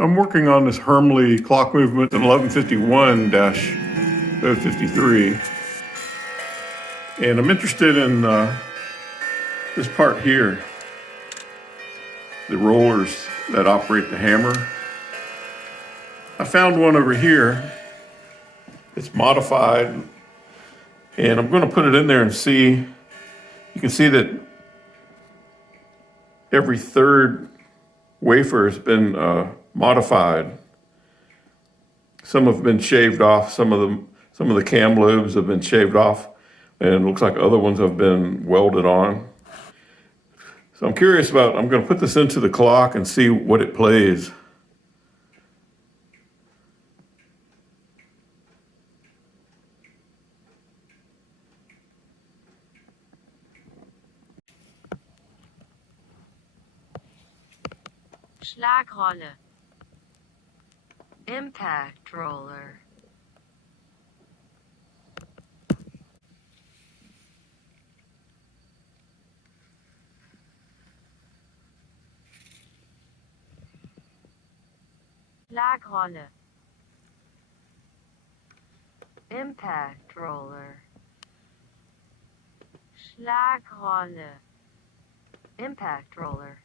I'm working on this Hermle clock movement in 1151-053, and I'm interested in this part here, the rollers that operate the hammer. I found one over here. It's modified, and I'm going to put it in there and see. You can see that every third wafer has been modified. Some have been shaved off. Some of the cam lobes have been shaved off, and it looks like other ones have been welded on. So I'm curious about. I'm going to put this into the clock and see what it plays. Schlagrolle. Impact roller. Schlagrolle. Impact roller. Schlagrolle. Impact roller.